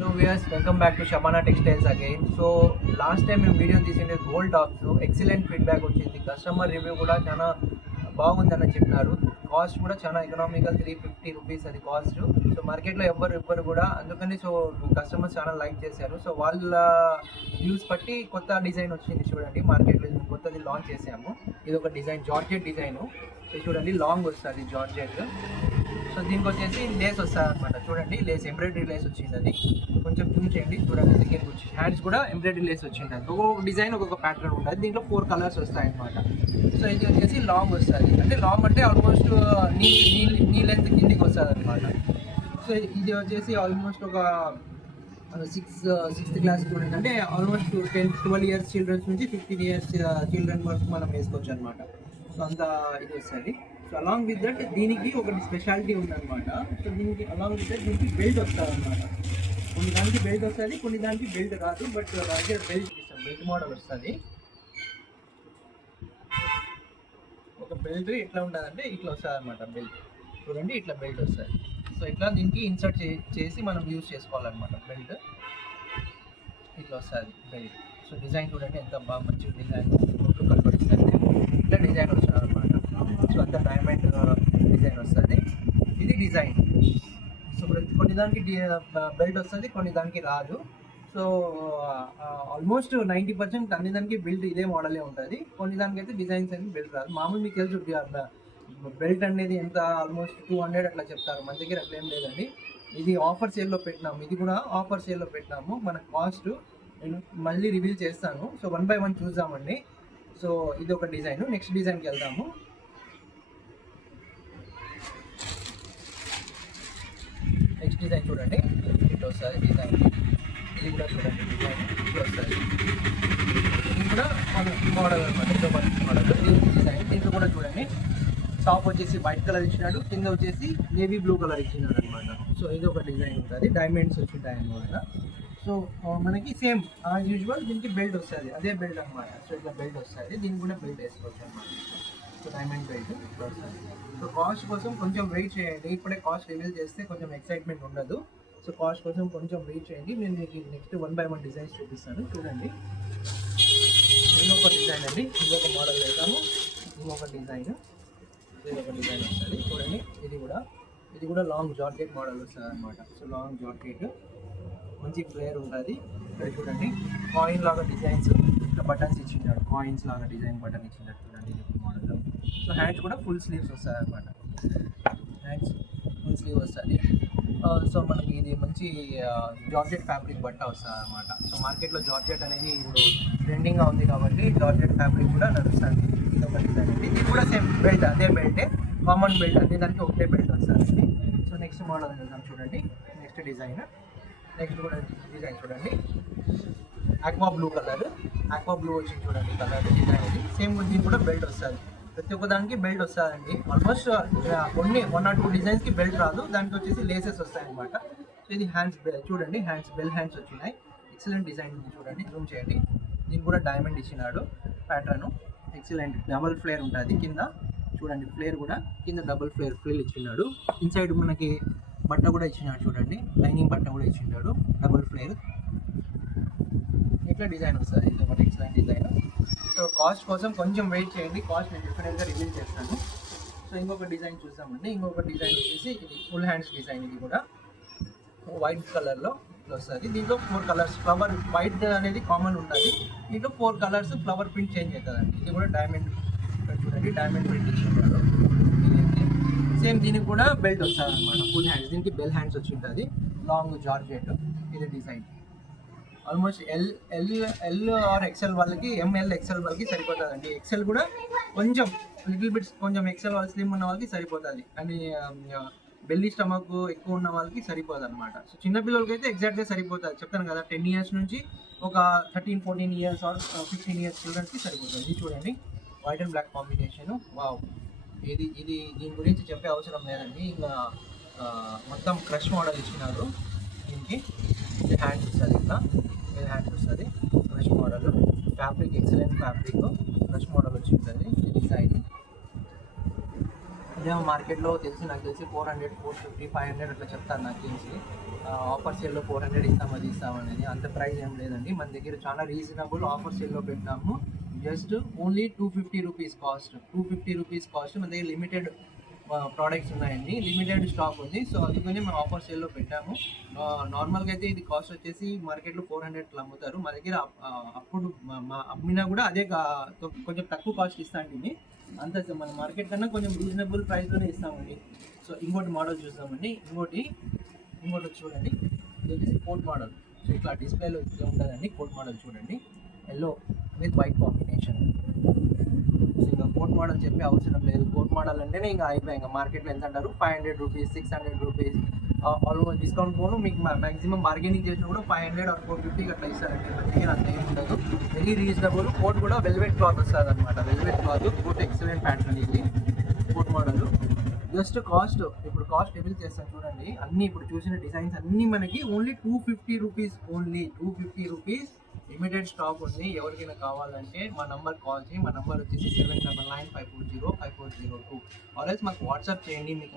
Hello viewers, welcome back to Shabana Textiles again. So last time మేము video తీసిండే gold tops excellent feedback వచ్చింది. Customer review కూడా చాలా బాగుందని చెప్పినారు. కాస్ట్ కూడా చాలా ఎకనామికల్, 350 రూపీస్ అది కాస్ట్. సో మార్కెట్లో ఎవ్వరు కూడా అందుకని సో కస్టమర్స్ చాలా లైక్ చేశారు. సో వాళ్ళ వ్యూస్ బట్టి కొత్త డిజైన్ వచ్చింది చూడండి. మార్కెట్లో కొత్తది లాంచ్ చేసాము. ఇది ఒక డిజైన్, జార్జెట్ డిజైను. సో చూడండి, లాంగ్ వస్తుంది జార్జెట్. సో దీనికి వచ్చేసి లేస్ వస్తుంది అనమాట. చూడండి, లేస్ ఎంబ్రాయిడరీ లేస్ వచ్చింది. అది కొంచెం జూమ్ చేయండి, చూడండి. దగ్గరికి వచ్చి హ్యాండ్స్ కూడా ఎంబ్రాయిడరీ లేస్ వచ్చింది. ఒక్కొక్క డిజైన్ ఒక్కొక్క ప్యాటర్న్ ఉంటుంది. దీంట్లో 4 కలర్స్ వస్తాయి అనమాట. సో ఇది వచ్చేసి లాంగ్ వస్తుంది. అంటే లాంగ్ అంటే ఆల్మోస్ట్ నీ లెంత్ కిందికి వస్తుంది అనమాట. సో ఇది వచ్చేసి ఆల్మోస్ట్ ఒక సిక్స్త్ క్లాస్ స్టూడెంట్, అంటే ఆల్మోస్ట్ 12 ఇయర్స్ చిల్డ్రన్స్ నుంచి 15 ఇయర్స్ చిల్డ్రన్ వరకు మనం వేసుకోవచ్చు అనమాట. సో అంత ఇది వస్తుంది. సో అలాంగ్ విత్ దట్ దీనికి ఒకటి స్పెషాలిటీ ఉందన్నమాట. సో దీనికి అలాంగ్ విత్ దట్ దీనికి బెల్ట్ వస్తుంది అనమాట. కొన్ని దానికి బెల్ట్ వస్తుంది, కొన్ని దానికి బెల్ట్ రాదు. బట్ దగ్గర బెల్ట్ మోడల్ వస్తుంది. ఒక బెల్ట్ ఎట్లా ఉంటుందంటే ఇట్లా వస్తుంది అనమాట. బెల్ట్ చూడండి, ఇట్లా బెల్ట్ వస్తుంది. సో ఇట్లా దీనికి ఇన్సర్ట్ చేసి మనం యూజ్ చేసుకోవాలన్నమాట. బెల్ట్ ఇట్లా వస్తుంది బెల్ట్. సో డిజైన్ చూడండి ఎంత బాగా మంచి డిజైన్ కనపడిస్తుంది. ఇట్లా డిజైన్ వస్తుంది అనమాట. సో అంత డైమండ్ డిజైన్ వస్తుంది. ఇది డిజైన్. సో కొన్ని దానికి బెల్ట్ వస్తుంది, కొన్ని దానికి రాదు. సో ఆల్మోస్ట్ 90% అన్ని దానికి బిల్డ్ ఇదే మోడలే ఉంటుంది. కొన్ని దానికి అయితే డిజైన్స్ అనేది బెల్ట్ రాదు. మామూలు మీకు తెలుసు బెల్ట్ అనేది ఎంత ఆల్మోస్ట్ 200 అట్లా చెప్తారు. మన దగ్గర అట్లా ఏం లేదండి. ఇది ఆఫర్ సేల్లో పెట్టినాము. ఇది కూడా ఆఫర్ సేల్లో పెట్టినాము. మన కాస్ట్ నేను మళ్ళీ రివీల్ చేస్తాను. సో 1 by 1 చూద్దామండి. సో ఇది ఒక డిజైన్. నెక్స్ట్ డిజైన్కి వెళ్దాము. నెక్స్ట్ డిజైన్ చూడండి, ఇట్లా వస్తుంది డిజైన్. ఇది కూడా చూడండి, డిజైన్ ఇట్లా వస్తుంది. ఇది కూడా మోడల్ అనమాట. ఇదో మోడల్ డిజైన్. దీంట్లో కూడా చూడండి, టాప్ వచ్చేసి వైట్ కలర్ ఇచ్చినాడు, కింద వచ్చేసి నేవీ బ్లూ కలర్ ఇచ్చినాడు అనమాట. సో ఇది ఒక డిజైన్ ఉంటుంది. డైమండ్స్ వచ్చింటాయి అనమాట. సో మనకి సేమ్ యాజ్ యూజువల్ దీనికి బెల్ట్ వస్తుంది, అదే బెల్ట్ అనమాట. సో ఇట్లా బెల్ట్ వస్తుంది. దీనికి కూడా బెల్ట్ వేసుకోవచ్చు అనమాట. సో డైమండ్ బెల్ట్ ఇట్లా వస్తుంది. సో కాస్ట్ కోసం కొంచెం వెయిట్ చేయండి. ఇప్పుడే కాస్ట్ రివీల్ చేస్తే కొంచెం ఎక్సైట్మెంట్ ఉండదు. సో కాస్ట్ కోసం కొంచెం వెయిట్ చేయండి. నేను మీకు నెక్స్ట్ 1 by 1 డిజైన్స్ చూపిస్తాను. చూడండి, ఇంకొక డిజైన్ అండి. ఇంకొక మోడల్ వేద్దాము. ఇంకొక డిజైన్, ఇది ఒక డిజైన్ వస్తుంది. చూడండి, ఇది కూడా లాంగ్ జార్జెట్ మోడల్ వస్తుంది అనమాట. సో లాంగ్ జార్జెట్ మంచి ఫ్లేర్ ఉంటుంది. ఇక్కడ చూడండి, కాయిన్ లాగా డిజైన్స్, ఇట్లా బటన్స్ ఇచ్చినాడు. కాయిన్స్ లాగా డిజైన్ బటన్ ఇచ్చినాడు. చూడండి, ఇది మోడల్. సో హ్యాండ్స్ కూడా ఫుల్ స్లీవ్స్ వస్తాయి అనమాట. హ్యాండ్స్ ఫుల్ స్లీవ్ వస్తుంది. సో మనకి ఇది మంచి జార్జెట్ ఫ్యాబ్రిక్ బట్ట వస్తుంది అనమాట. సో మార్కెట్లో జార్జెట్ అనేది ఇప్పుడు ట్రెండింగ్గా ఉంది కాబట్టి జార్జెట్ ఫ్యాబ్రిక్ కూడా నడుస్తుంది. ఇది ఒక డిజైన్ అండి. ఇది కూడా సేమ్ బెల్ట్, అదే బెల్టే, కామన్ బెల్ట్. అదే దానికి ఒకటే బెల్ట్ వస్తుంది. సో నెక్స్ట్ మోడల్ వెళ్దాం. చూడండి, నెక్స్ట్ డిజైన్. నెక్స్ట్ కూడా డిజైన్ చూడండి, aqua blue colour. Aqua blue వచ్చింది చూడండి కలర్ డిజైన్. ఇది సేమ్ దీనికి కూడా బెల్ట్ వస్తుంది. ప్రతి ఒక్క దానికి బెల్ట్ వస్తుందండి. ఆల్మోస్ట్ కొన్ని 1 or 2 డిజైన్స్కి బెల్ట్ రాదు. దానికి వచ్చేసి లేసెస్ వస్తాయన్నమాట. సో ఇది హ్యాండ్స్ చూడండి, బెల్ హ్యాండ్స్ వచ్చినాయి. ఎక్సలెంట్ డిజైన్ ఉంది చూడండి, జూమ్ చేయండి. దీనికి కూడా డైమండ్ ఇచ్చినాడు ప్యాటర్న్. ఎక్సలెంట్ డబల్ ఫ్లేర్ ఉంటుంది కింద. చూడండి, ఫ్లేర్ కూడా కింద డబుల్ ఫ్లేర్ ఇచ్చినాడు. ఇన్సైడ్ మనకి బట్ట కూడా ఇచ్చినాడు. చూడండి, లైనింగ్ బట్ట కూడా ఇచ్చినాడు, డబుల్ ఫ్లేర్. ఇట్లా డిజైన్ వస్తుంది. ఇది ఒకటి ఎక్సలెంట్ డిజైన్. సో కాస్ట్ కోసం కొంచెం వెయిట్ చేయండి. కాస్ట్ నేను డెఫినెట్గా రివీల్ చేస్తాను. సో ఇంకొక డిజైన్ చూసామండి. ఇంకొక డిజైన్ వచ్చేసి ఇది ఫుల్ హ్యాండ్స్ డిజైన్. ఇది కూడా వైట్ కలర్లో వస్తుంది. దీంట్లో 4 కలర్స్. ఫ్లవర్ వైట్ అనేది కామన్ ఉంటుంది. దీంట్లో 4 కలర్స్ ఫ్లవర్ ప్రింట్ చేంజ్ అవుతుందండి. ఇది కూడా డైమండ్. చూడండి, డైమండ్ ప్రింట్ ఇచ్చింటారు. సేమ్ దీనికి కూడా బెల్ట్ వస్తుంది అనమాట. Full hands. దీనికి బెల్ హ్యాండ్స్ వచ్చి ఉంటుంది. Long georgette. ఇది design almost L or XL వాళ్ళకి, ఎంఎల్ ఎక్సెల్ వాళ్ళకి సరిపోతుందండి. ఎక్సెల్ కూడా కొంచెం లిటిల్ బిట్స్, కొంచెం ఎక్సెల్ వాళ్ళు స్లిమ్ ఉన్న వాళ్ళకి సరిపోతుంది. అండ్ బెల్లీ స్టమక్ ఎక్కువ ఉన్న వాళ్ళకి సరిపోదు అనమాట. సో చిన్నపిల్లలకి అయితే ఎగ్జాక్ట్గా సరిపోతుంది. చెప్తాను కదా, 10 ఇయర్స్ నుంచి ఒక 13-14 ఇయర్స్ ఆర్ 15 ఇయర్స్ చిల్డ్రన్స్కి సరిపోతుంది. ఇది చూడండి, white and black combination. Wow, ఇది దీని గురించి చెప్పే అవసరం లేదండి. ఇంకా మొత్తం క్రష్ మోడల్ ఇచ్చినారు. దీనికి హ్యాండ్స్ వస్తుంది. ఇట్లా హ్యాండ్స్ వస్తుంది. Crush model fabric, excellent fabric. Crush model వచ్చి ఉంటుంది. డిజైన్ ఇదేమో మార్కెట్లో నాకు తెలిసి 400, 450, 500 అట్లా చెప్తారు నాకు తెలిసి. ఆఫర్ సేల్లో 400 ఇస్తాం, అది ఇస్తామనేది. అంత ప్రైస్ ఏం లేదండి, మన దగ్గర చాలా రీజనబుల్ ఆఫర్ సేల్లో పెట్టాము. Just only 250 rupees cost. 250 rupees cost. మన దగ్గర లిమిటెడ్ ప్రోడక్ట్స్ ఉన్నాయండి, లిమిటెడ్ స్టాక్ ఉంది. సో అందుకని మేము ఆఫర్ సేల్లో పెట్టాము. నార్మల్గా అయితే ఇది కాస్ట్ వచ్చేసి మార్కెట్లో 400 అమ్ముతారు. మా దగ్గర అప్పుడు మా అమ్మినా కూడా అదే కొంచెం తక్కువ కాస్ట్ ఇస్తాండి. అంతే సార్, మన మార్కెట్ కన్నా కొంచెం రీజనబుల్ ప్రైస్లోనే ఇస్తామండి. సో ఇంకోటి మోడల్ చూస్తామండి. ఇంకోటి చూడండి, ఇది వచ్చేసి కోట్ మోడల్. సో ఇట్లా డిస్ప్లేలో ఇట్లా ఉంటుందండి. కోట్ మోడల్ చూడండి, yellow with white combination. So ఇంకా కోట్ మోడల్ చెప్పే అవసరం లేదు. కోట్ మోడల్ అంటేనే ఇంకా అయిపోయాయి. ఇంకా మార్కెట్లో ఎంత అంటారు, 500 రూపీస్, 600 రూపీస్, ఆల్మోస్ట్ డిస్కౌంట్ పోను. మీకు మ్యాక్సిమం బార్గెనింగ్ చేసినా కూడా 500 or 450 అట్లా ఇస్తారండి. దగ్గర అంత ఏమి ఉండదు, వెరీ రీజనబుల్. కోట్ కూడా వెల్వెట్ క్లాత్ వస్తుంది అనమాట. Velvet cloth, coat excellent pattern ఇది కోట్ మోడల్. జస్ట్ కాస్ట్, ఇప్పుడు కాస్ట్ రివీల్ చేస్తాను చూడండి. అన్నీ ఇప్పుడు చూసిన డిజైన్స్ అన్నీ మనకి only 250 rupees. Only 250 rupees. Limited stock ఉంది. ఎవరికైనా కావాలంటే మా నంబర్ కాల్ చేయి. మా నంబర్ వచ్చేసి 7995405402. ఆల్రెడీ మాకు వాట్సాప్ చేయండి. మీకు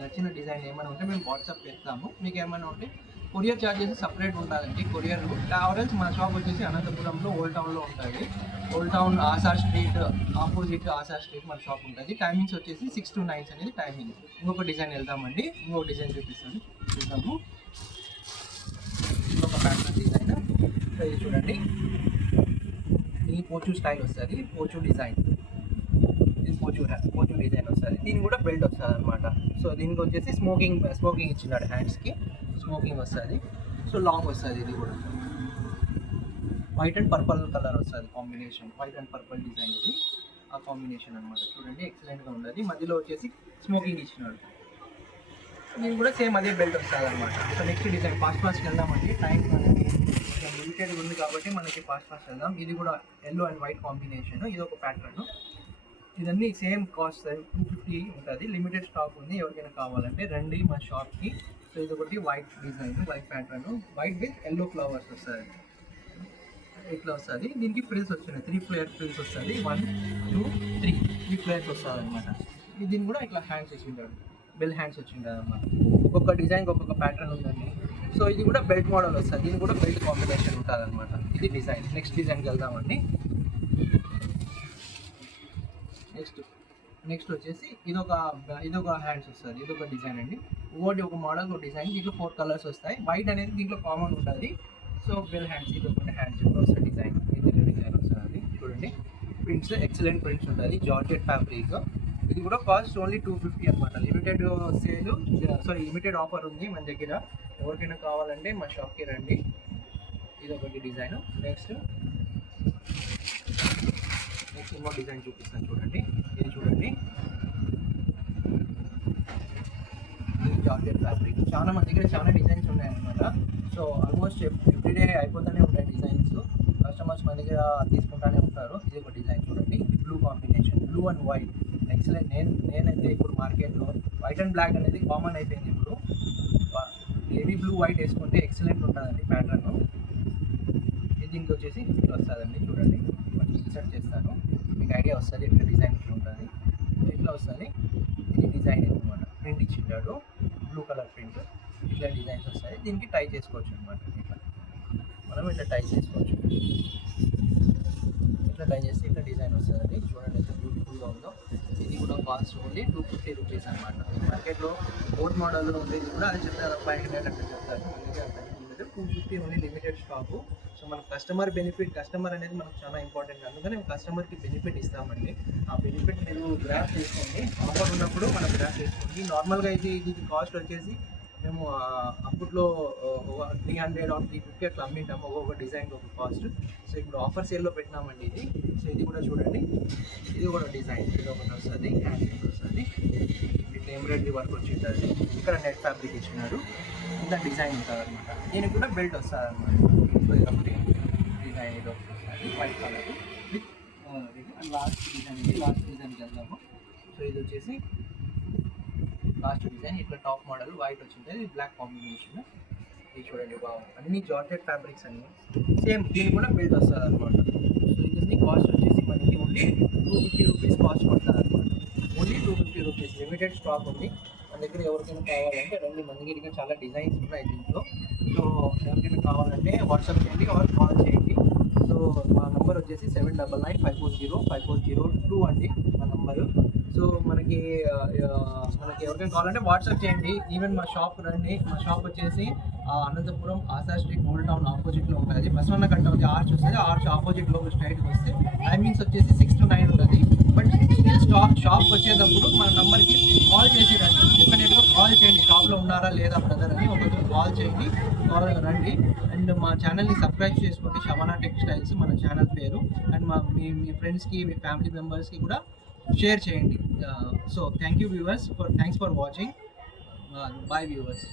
నచ్చిన డిజైన్ ఏమైనా ఉంటే మేము వాట్సాప్ పెడతాము. మీకు ఏమైనా ఉంటే కొరియర్ ఛార్జెస్ సపరేట్ ఉంటుందండి. కొరియర్ ఆర్డర్స్ మా షాప్ వచ్చేసి అనంతపురంలో ఓల్డ్ టౌన్లో ఉంటుంది. ఓల్డ్ టౌన్ ఆసార్ స్ట్రీట్ ఆపోజిట్ ఆసార్ స్ట్రీట్ మన షాప్ ఉంటుంది. టైమింగ్స్ వచ్చేసి 6 to 9 అనేది టైమింగ్. ఇంకొక డిజైన్ వెళ్దామండి, ఇంకొక డిజైన్ చూపిస్తాను, చూద్దాము. ఇంకొక ప్యాటర్న్ డిజైన్ ఇది చూడండి. ఇది పోచు స్టైల్ వస్తుంది, పోచు డిజైన్. ఇది పోచు డిజైన్ వస్తుంది. దీనికి కూడా బెల్ట్ వస్తుంది అనమాట. సో దీనికి వచ్చేసి స్మోకింగ్ ఇచ్చినాడు హ్యాండ్స్కి, స్మోకింగ్ వస్తుంది. సో లాంగ్ వస్తుంది. ఇది కూడా వైట్ అండ్ పర్పుల్ కలర్ వస్తుంది combination. White and purple design ఇది ఆ కాంబినేషన్ అనమాట. చూడండి ఎక్సలెంట్గా ఉంటుంది. మధ్యలో వచ్చేసి స్మోకింగ్ ఇచ్చినాడు. దీనికి కూడా సేమ్ అదే బెల్ట్ వస్తుంది అనమాట. సో నెక్స్ట్ డిజైన్ ఫాస్ట్గా వెళ్దామండి. టైం అనేది కొంచెం లిమిటెడ్ ఉంది కాబట్టి మనకి ఫాస్ట్ వెళ్దాం. ఇది కూడా ఎల్లో అండ్ వైట్ కాంబినేషన్. ఇది ఒక ప్యాటర్న్. ఇదన్నీ సేమ్ కాస్ట్ 250 ఉంటుంది. లిమిటెడ్ స్టాక్ ఉంది. ఎవరికైనా కావాలంటే రండి మా షాప్కి. సో ఇది ఒకటి white design, white pattern, white with yellow flowers వస్తుంది. ఇట్లా వస్తుంది. దీనికి ఫ్రిల్స్ వచ్చినాయి, 3 ఫ్లేయర్ ఫ్రిల్స్ వస్తుంది. 1, 2, 3 ఫ్లేయర్స్ వస్తుంది అనమాట. దీన్ని కూడా ఇట్లా హ్యాండ్స్ వచ్చింటాడు, బెల్ హ్యాండ్స్ వచ్చింటాడు అన్నమాట. ఒక్కొక్క డిజైన్కి ఒక్కొక్క ప్యాటర్న్ ఉందండి. సో ఇది కూడా బెల్ట్ మోడల్ వస్తుంది. దీనికి కూడా బెల్ట్ కాంబినేషన్ ఉంటుంది అనమాట. ఇది డిజైన్. నెక్స్ట్ డిజైన్కి వెళ్దామండి. నెక్స్ట్ వచ్చేసి ఇదొక హ్యాండ్స్ వస్తుంది. ఇదొక డిజైన్ అండి. ఒక మోడల్, ఒక డిజైన్. దీంట్లో 4 కలర్స్ వస్తాయి. వైట్ అనేది దీంట్లో కామన్ ఉంటుంది. సో బెల్ హ్యాండ్స్, ఇది ఒకటి హ్యాండ్స్ వస్తుంది డిజైన్. ఇది డిజైన్ వస్తుంది చూడండి. ప్రింట్స్ ఎక్సలెంట్ ప్రింట్స్ ఉంటుంది. Georgette fabric. ఇది కూడా కాస్ట్ ఓన్లీ 250 అనమాట. లిమిటెడ్ ఆఫర్ ఉంది మన దగ్గర. ఎవరికైనా కావాలంటే మా షాప్కి రండి. ఇది ఒకటి డిజైన్. నెక్స్ట్ ఇంకో డిజైన్ చూపిస్తాను చూడండి. ఇది చూడండి, ఇది జార్జెట్ ఫ్యాబ్రిక్. చాలా మన దగ్గర చాలా డిజైన్స్ ఉన్నాయన్నమాట. సో ఆల్మోస్ట్ ఎవ్రీడే అయిపోతూనే ఉంటాయి డిజైన్స్. కస్టమర్స్ మన దగ్గర తీసుకుంటూనే ఉంటారు. ఇది ఒక డిజైన్ చూడండి. Blue combination, blue and white excellent. నేనైతే ఇప్పుడు మార్కెట్లో వైట్ అండ్ బ్లాక్ అనేది కామన్ అయిపోయింది. ఇప్పుడు నేవీ బ్లూ వైట్ వేసుకుంటే ఎక్సలెంట్ ఉంటుందండి ప్యాటర్న్. దీనికి వచ్చేసి ఇట్లా వస్తుందండి చూడండి. కొంచెం ఇన్సర్ట్ చేస్తాను, మీకు ఐడియా వస్తుంది ఇట్లా డిజైన్ ఇట్లా ఉంటుంది. ఇట్లా వస్తుంది. ఇది డిజైన్ అనమాట. ప్రింట్ ఇచ్చింటాడు, బ్లూ కలర్ ప్రింట్. ఇట్లా డిజైన్స్ వస్తాయి. దీనికి టై చేసుకోవచ్చు అనమాట. ఇట్లా మనం ఇట్లా టై చేసుకోవచ్చు. ఇట్లా టై చేస్తే ఇట్లా డిజైన్ వస్తుంది. చూడండి ఎంత బ్యూటిఫుల్గా ఉందో. ఇది కూడా కాస్ట్ ఓన్లీ 250 రూపీస్ అనమాట. మార్కెట్లో ఓల్డ్ మోడల్లో ఉండేది కూడా అది చెప్తారు 500 అట్లా చెప్తారు. అందుకే అంత 250 ఓన్లీ లిమిటెడ్ స్టాకు. సో మన కస్టమర్ అనేది మనకు చాలా ఇంపార్టెంట్. అందుకని కస్టమర్కి బెనిఫిట్ ఇస్తామండి. ఆ బెనిఫిట్ మీరు గ్రాప్ చేసుకోండి. ఆఫర్ ఉన్నప్పుడు మనం గ్రాప్ చేసుకోండి. నార్మల్గా అయితే ఇది కాస్ట్ వచ్చేసి మేము అప్పట్లో 300 or 350 అట్లా అమ్మింటాము. ఒక్కొక్క డిజైన్కి ఒక కాస్ట్. సో ఇప్పుడు ఆఫర్ సేల్లో పెట్టినామండి ఇది. సో ఇది కూడా చూడండి. ఇది కూడా డిజైన్. ఇది ఒకటి వస్తుంది, హ్యాండ్ వస్తుంది. ఇట్లా ఎంబ్రాయిడరీ వర్క్ వచ్చి ఉంటుంది. ఇక్కడ నెట్ ఫ్యాబ్రిక్ ఇచ్చినారు. ఇలా డిజైన్ ఉంటుంది అనమాట. దీనికి కూడా బెల్ట్ వస్తుంది అనమాట. ఒకటి డిజైన్ ఇది వస్తుంది వైట్ కలర్ విత్ లాస్ట్ డిజైన్కి వెళ్దాము. సో ఇది వచ్చేసి లాస్ట్ డిజైన్. ఇట్లా టాప్ మోడల్ వైట్ వచ్చింది, ఇది బ్లాక్ కాంబినేషన్. ఇది చూడండి బాగా అన్ని జార్జెట్ ఫ్యాబ్రిక్స్ అన్ని సేమ్. దీనికి కూడా బెల్ట్ వస్తుంది అనమాట. సో ఇది కాస్ట్ వచ్చేసి మనకి ఓన్లీ 250 రూపీస్ కాస్ట్ పడుతుంది అనమాట. ఓన్లీ 250 రూపీస్ లిమిటెడ్ స్టాక్ ఉంది. మన దగ్గర ఎవరికైనా కావాలంటే రండి, మన దగ్గర చాలా డిజైన్స్ ఉన్నాయి దీంట్లో. సో ఎవరికైనా కావాలంటే వాట్సాప్ చేయండి ఆర్ కాల్ చేయండి. సో మా నంబర్ వచ్చేసి 7995405402 అండి మా నంబరు. సో మనకి ఎవరికైనా కావాలంటే వాట్సాప్ చేయండి. ఈవెన్ మా షాప్ రండి. మా షాప్ వచ్చేసి Anantapuram Asha street old town ఆపోజిట్లో ఉంటుంది. బసవన్న కట్ట ఉంది, ఆర్చ్ వస్తుంది. ఆర్చ్ ఆపోజిట్లో స్ట్రైట్కి వస్తే టైమింగ్స్ వచ్చేసి 6 to 9 ఉంటుంది. బట్ షాప్ వచ్చేటప్పుడు మన నంబర్కి కాల్ చేసి రండి. డెఫినెట్గా కాల్ చేయండి, షాప్లో ఉన్నారా లేదా బ్రదర్ అని ఒకరికి కాల్ చేయండి, రండి. అండ్ మా ఛానల్ని సబ్స్క్రైబ్ చేసుకోండి, శవనా టెక్స్టైల్స్ మన ఛానల్ పేరు. అండ్ మీ ఫ్రెండ్స్కి, మీ ఫ్యామిలీ మెంబర్స్కి కూడా షేర్ చేయండి. So thanks for watching. Bye viewers.